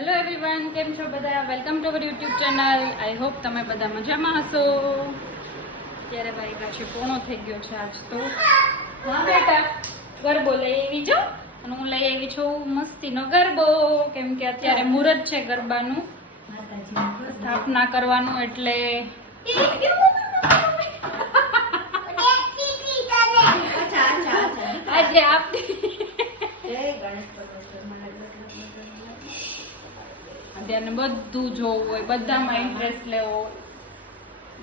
Hello everyone, કેમ છો બધા? Welcome to our YouTube channel. I hope તમે બધા મજામાં હશો. અત્યારે ભાઈ પાછી પોણો થઈ ગયો છે આજ તો. હા બેટા, ગરબો લઈ આવી જો. અને હું લઈ આવી છું મસ્તીનો ગરબો, કેમ કે અત્યારે મુહૂર્ત છે ગરબાનું, સ્થાપના કરવાનું. એટલે આજે આપતી અત્યારે બધું જોવું હોય, બધામાં ઇન્ટરેસ્ટ લેવો હોય.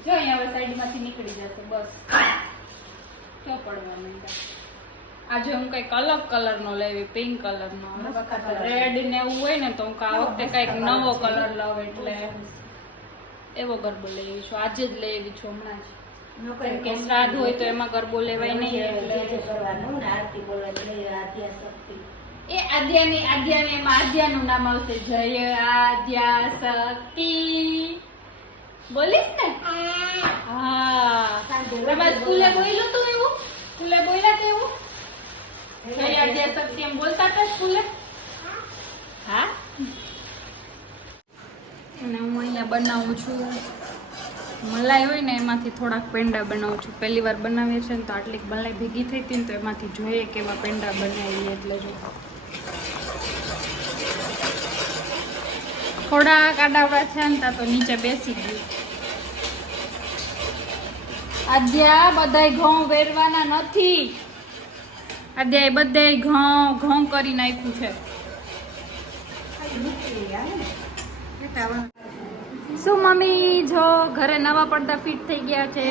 જો અહીંયા હવે સાઈડમાંથી નીકળી જશે, બસ તો પડવા માંડ્યા. આજે હું કઈક અલગ કલરનો લેવી, પિંક કલરનો. રેડ ને એવું હોય ને તો હું આ વખતે કઈક નવો કલર લઉં, એટલે એવો ગરબો લઈ આવી છું. આજે જ લઈ આવી છું હમણાં જ, કે શ્રાદ્ધ હોય તો એમાં ગરબો લેવાય નહીં. એ આદ્યાની એમાં આદ્યાનું નામ આવશે, જય આદ્યા શક્તિ બોલીશ ને? હા, સ્કૂલે બોલ્યું તું એવું? સ્કૂલે બોલ્યા તું એવું? જય આદ્યા શક્તિ એમ બોલતા હતા સ્કૂલે? હા. અને હું અહીંયા બનાવું છું મલાઈ હોય ને એમાંથી થોડાક પેંડા બનાવું છું. પહેલી વાર બનાવીએ છીએ ને તો આટલી મલાઈ ભેગી થઈ હતી ને તો એમાંથી જોઈએ કેવા પેંડા બનાવીએ. એટલે જો થોડા કાડાવડા છે ને તો નીચે બેસી ગયું. આદ્યા બધાય ઘઉં વેરવાના નથી. આદ્યાએ બધાય ઘઉં કરી નાખ્યું છે. શું મમ્મી, જો ઘરે નવા પડદા ફિટ થઈ ગયા છે.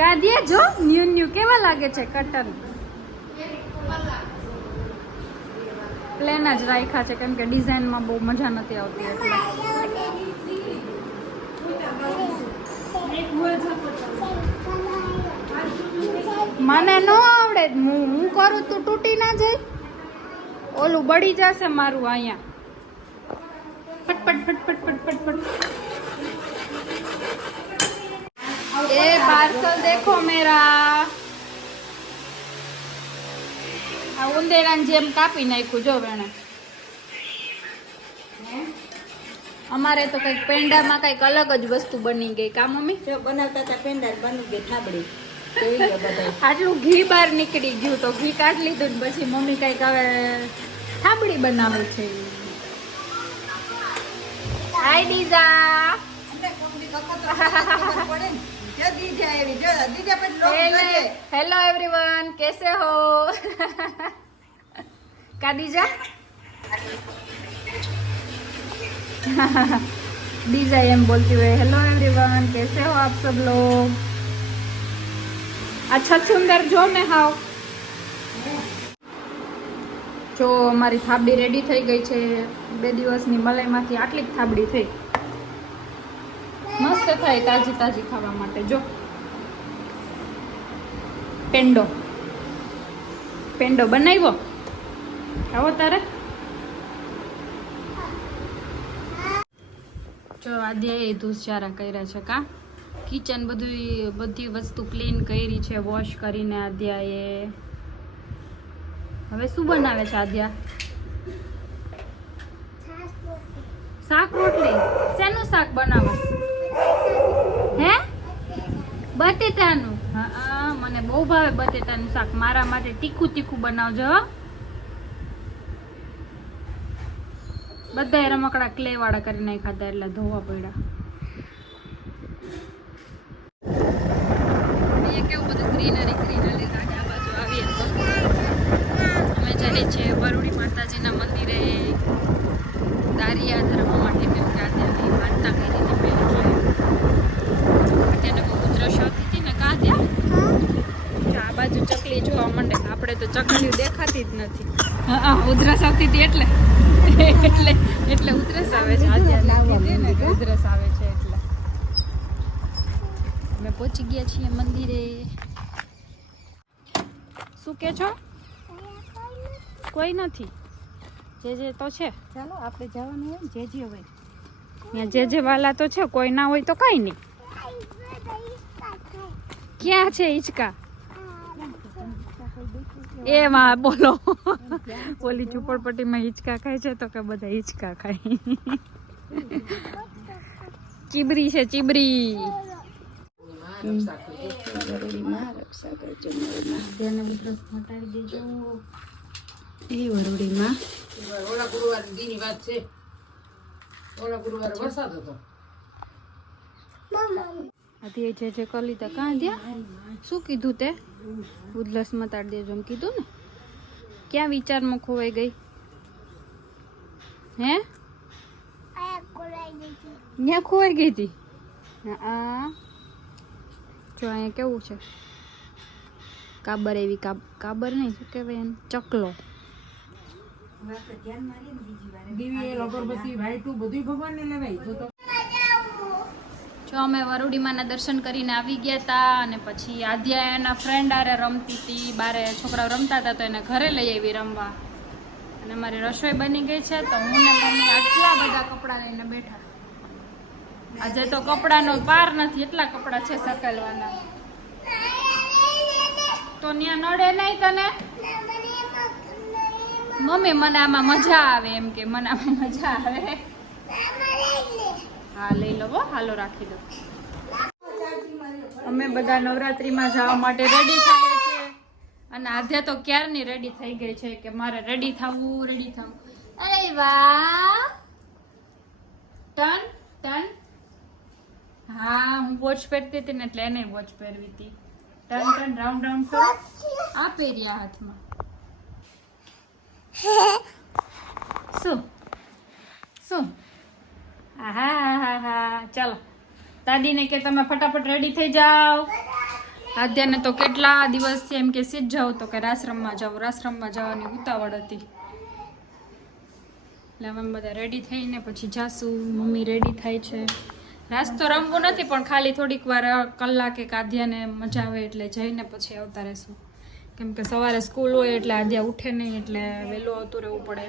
કાદિયા જો ન્યુ કેવા લાગે છે. કટન પ્લેન જ રાખ્યા છે કેમ કે ડિઝાઇનમાં બહુ મજા નથી આવતી. એટલે મને ન આવડે, હું કરું તું તૂટી ના જાય. ઓલું બળી જશે મારું અહીંયા. ફટફટ ફટફટ ફટફટ ફટ. એ પાર્સલ દેખો મેરા. આ ઉંદેડાની જેમ કાપી નાખ્યું જો વેણે. અમારે તો કઈક પેંડામાં કઈક અલગ જ વસ્તુ બની ગઈ. કા મમ્મી? જો બનાવતા હતા પેંડા બની ગઈ થાબડી. આટલું ઘી બહાર નીકળી ગયું તો ઘી કાઢી લીધું ને પછી મમ્મી કઈક હવે થાબડી બનાવે છે. હાય દીજા. હેલો एवरीवन, कैसे हो? कादीजा दीजा एम बोलती हुए हेलो एवरीवन, कैसे हो आप सब लोग? अच्छा सुंदर जो ने हाव જો અમારી થાબડી રેડી થઈ ગઈ છે. 2 દિવસની મલાઈમાંથી આટલી જ થાબડી થઈ. મસ્ત થાય તાજી તાજી ખાવા માટે. જો પેંડો બનાવ્યો. આવો તારે. જો આદ્યાએ ધૂસચારા કર્યા છે. કા કિચન બધી વસ્તુ ક્લીન કરી છે, વોશ કરીને. આદ્યાએ હવે શું બનાવે છે? આદ્યા શાક રોટલી. શેનું શાક બનાવે? હે, બટેટાનું? હા, મને બહુ ભાવે બટેટાનું શાક. મારા માટે તીખું બનાવજો. બધા રમકડા ક્લે વાળા કરી નાખ્યા હતા એટલે ધોવા પડ્યા. કેવું બધું ગ્રીનરી આ બાજુ આવીએ તો અમે જઈએ છીએ વરુડી માતાજીના મંદિરે દારિયા ધરવા માટે, કેમ કે આદ્યાની વાર્તા કરી હતી મેં. અત્યારે બહુ ઉધરસ આવતી હતી ને. કાં ત્યાં આ બાજુ ચકલી જોવા માંડે. આપણે તો ચકલીઓ દેખાતી જ નથી. હા, ઉધરસ આવતી હતી એટલે ઉધરસ આવે છે. ઉધરસ આવે છે એટલે અમે પહોંચી ગયા છીએ મંદિરે. શું કે છો? કોઈ નથી. જે તો છે. ચાલો આપણે જવાનું હોય જે હોય ત્યાં જે વાલા તો છે. કોઈ ના હોય તો કઈ નહીં. ક્યાં છે હિંચકા? એમાં બોલો ઓલી ઝુંપડપટ્ટીમાં હિંચકા ખાય છે તો કે બધા હિંચકા ખાય. ચીબરી છે ચીબરી. એ વરોડીમાં ઓલા ગુરુવાર દીની વાત છે. ઓલા ગુરુવારે વરસાદ હતો. આથી જે કરી લીધા કાં દ્યા શું કીધું તે ઉધલસ મતાડી દેજો એમ કીધું ને. ક્યાં વિચારમાં ખોવાઈ ગઈ હે? ત્યાં ખોવાઈ ગઈ હતી. હા જો અહીંયા કેવું છે કાબર એવી કાબર નહીં શું કહેવાય એને ચકલો. દીવી અગરબત્તી વાઈટું બધું ભગવાનને લેવાય જો તો. જો અમે વરુડીમાના દર્શન કરીને આવી ગયા હતા અને પછી આદ્યા એના ફ્રેન્ડ આરે રમતી હતી. બારે છોકરાઓ રમતા હતા તો એને ઘરે લઈ આવી રમવા. અને મારી રસોઈ બની ગઈ છે તો હું ને મમ્મી આટલા બધા કપડાં લઈને બેઠા. આજે તો કપડાનો પાર નથી, એટલા કપડાં છે સકેલવાના. તો ત્યાં નડે નહીં તને? મમ્મી મને આમાં મજા આવે એમ કે મને આમાં મજા આવે. હા લઈ લો હો, હાલો રાખી દો. અમે બધા નવરાત્રીમાં જવા માટે રેડી થઈએ છીએ અને આધ્યા તો ક્યારની રેડી થઈ ગઈ છે કે મારે રેડી થવું. અરે વાહ ટન ટન. હા હું વોચ પહેરતી હતી ને એટલે એને વોચ પહેરવી હતી. ટન ટન રાઉન્ડ રાઉન્ડ કરો. આ પહેર્યા હાથમાં. શું શું? હા ચાલો દાદીને કે તમે ફટાફટ રેડી થઈ જાઓ. આદ્યાને તો કેટલા દિવસથી એમ કે સીધ જાવ તો કે રાસરમમાં જવાની ઉતાવળ હતી. એટલે અમે બધા રેડી થઈને પછી જાશું. મમ્મી રેડી થાય છે. રાસ તો રમવું નથી પણ ખાલી થોડીક વાર કલાક એક આદ્યાને મજા આવે એટલે જઈને પછી આવતા રહેશું. કેમ કે સવારે સ્કૂલ હોય એટલે આદ્યા ઉઠે નહીં એટલે વહેલું આવતું રહેવું પડે.